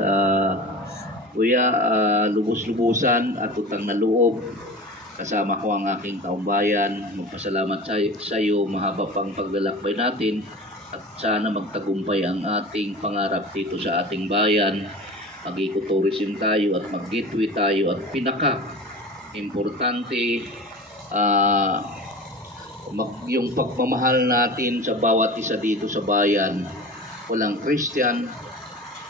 Uh, Kuya, lubos-lubusan at utang na loob. Kasama ko ang aking taumbayan. Magpasalamat sa iyo, mahaba pang paglalakbay natin at sana magtagumpay ang ating pangarap dito sa ating bayan. Mag-ecotourism tayo at mag-gateway tayo at pinaka-importante, yung pagmamahal natin sa bawat isa dito sa bayan. Walang Christian,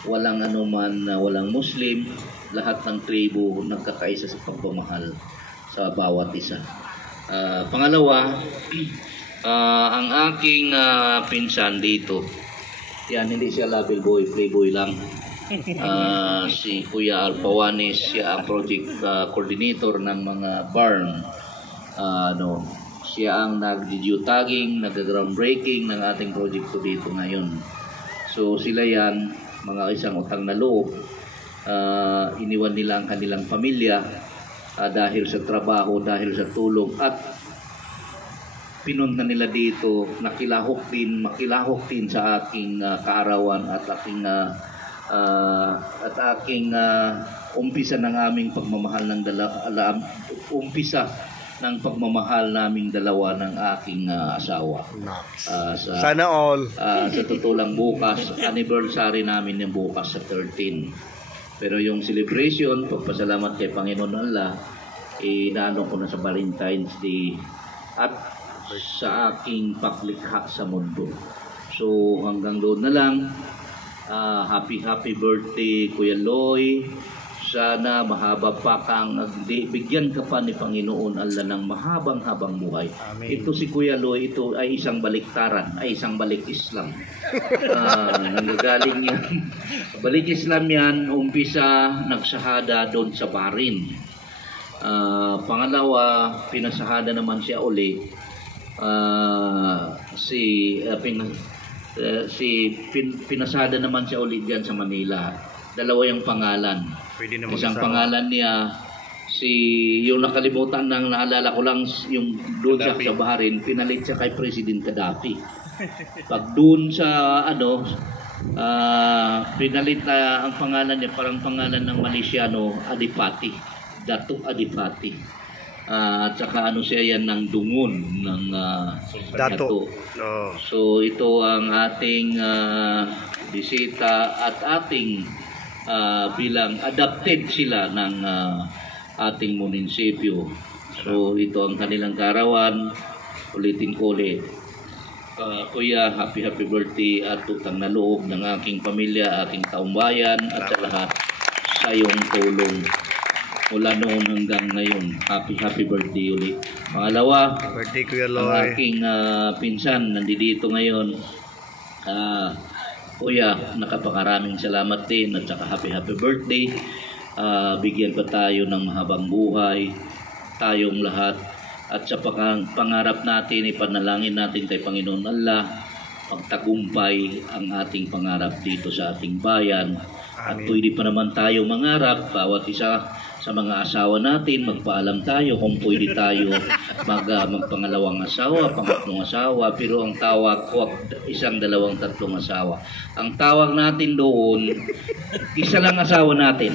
walang anuman, walang Muslim, lahat ng tribo nagkakaisa sa pagmamahal sa bawat isa. Pangalawa, ang aking pinsan dito, yan, hindi siya label boy, playboy lang. Si Kuya Alpawanis, siya ang project coordinator ng mga barn. Siya ang nag-geotagging, nag-groundbreaking ng ating project dito ngayon. So sila yan, mga isang utang na loob, iniwan nila ang kanilang pamilya dahil sa trabaho, dahil sa tulong, at pinunta nila dito, makilahok din sa aking kaarawan at aking umpisa ng aming pagmamahal ng pagmamahal naming dalawa ng aking asawa. Sana all. Sa totoo lang, bukas, anniversary namin yung bukas sa 13. Pero yung celebration, pagpasalamat kay Panginoon Allah, inaano ko na sa Valentine's Day at sa aking paglikha sa mundo. So hanggang doon na lang. Happy birthday Kuya Loy. Sana mahaba pa kang bigyan ka pa ni Panginoon Allah ng mahabang-habang buhay. Amen. Ito si Kuya Loy, ito ay isang baliktaran, ay isang balik Islam. Nanggagaling yan. Balik Islam yan, umpisa nagsahada doon sa Bahrain. Pangalawa, pinasahada naman siya uli. Pinasahada naman siya uli diyan sa Manila. Dalawa yung pangalan. Isang pangalan niya, yung nakalimutan ng naalala ko lang, yung doon siya sa Bahrain, pinalit siya kay President Gaddafi. Pag doon sa pinalit na ang pangalan niya, parang pangalan ng Malaysiano, Adipati, Datuk Adipati. At saka siya yan ng dungon ng Dato. So ito ang ating bisita at ating bilang adapted sila ng ating munisipyo. So ito ang kanilang karawan. Ulitin ko ulit. Kuya, happy birthday at utang na loob ng aking pamilya, aking taumbayan at sa lahat sa iyong tulong mula noon hanggang ngayon. Happy birthday ulit. Pangalawa, birthday Kuya Loy. Ang aking pinsan nandito ngayon. Kuya, nakapakaraming salamat din at saka happy birthday. Bigyan pa tayo ng mahabang buhay, tayong lahat. At sa pangarap natin, ipanalangin natin kay Panginoon Allah, pagtagumpay ang ating pangarap dito sa ating bayan. At pwede pa naman tayo mangarap, bawat isa sa mga asawa natin, magpaalam tayo kung pwede tayo magpangalawang asawa, pangatlong asawa, pero ang tawag, huwag isang, dalawang, tatlong asawa. Ang tawag natin doon, isa lang asawa natin.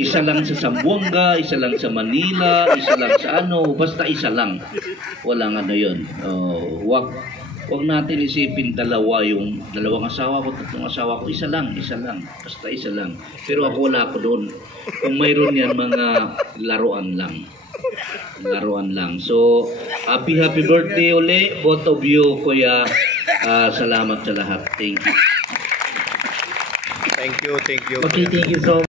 Isa lang sa Zamboanga, isa lang sa Manila, isa lang sa basta isa lang. Walang yun. Huwag natin isipin yung dalawang asawa ko, tatlong asawa ko, isa lang, basta isa lang. Pero ako wala ko doon. Kung mayroon yan, mga laruan lang. So, happy birthday uli, both of you, Kuya. Salamat sa lahat. Thank you. Thank you. Okay, thank you so much.